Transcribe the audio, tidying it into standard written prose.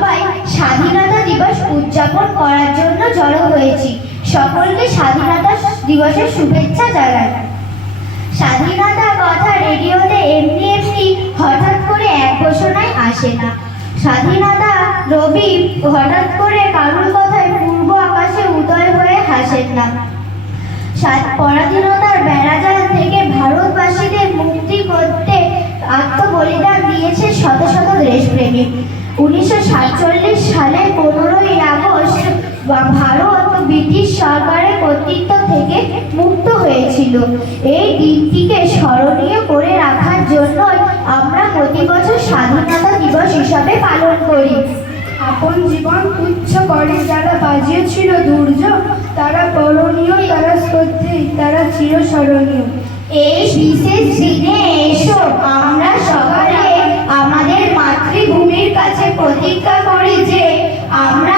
সবাই স্বাধীনতা দিবস উদযাপন করার জন্য জড়ো হয়েছি। সকলকে স্বাধীনতা দিবসের শুভেচ্ছা জানাই। স্বাধীনতা কথা রেডিওতে এমনি এমনি হঠাৎ করে এক ঘোষণায় আসে না। স্বাধীনতা রবি হঠাৎ করে কারুর কথায় পূর্ব আকাশে উদয় হয়ে হাসেন না। পরাধীনতার বেড়াজাল থেকে ভারতবাসীদের মুক্তি করতে আত্মবলিদান দিয়েছে শত শত দেশপ্রেমিক। 1947 সালে 15ই আগস্ট ভারত ব্রিটিশ সরকারের কর্তৃত্ব থেকে মুক্ত হয়েছিল। এই দিনটিকে স্মরণীয় করে রাখার জন্য আমরা প্রতি বছর স্বাধীনতা দিবস হিসাবে পালন করি। আপন জীবন তুচ্ছ করে যারা বাজিয়েছিল দুর্যোগ, তারা করণীয়, তারা শ্রদ্ধেয়, তারা চিরস্মরণীয়। এই বিশেষ দিনে এসো আমরা সকালে আমাদের মাতৃভূমির কাছে প্রতিজ্ঞা করি যে আমরা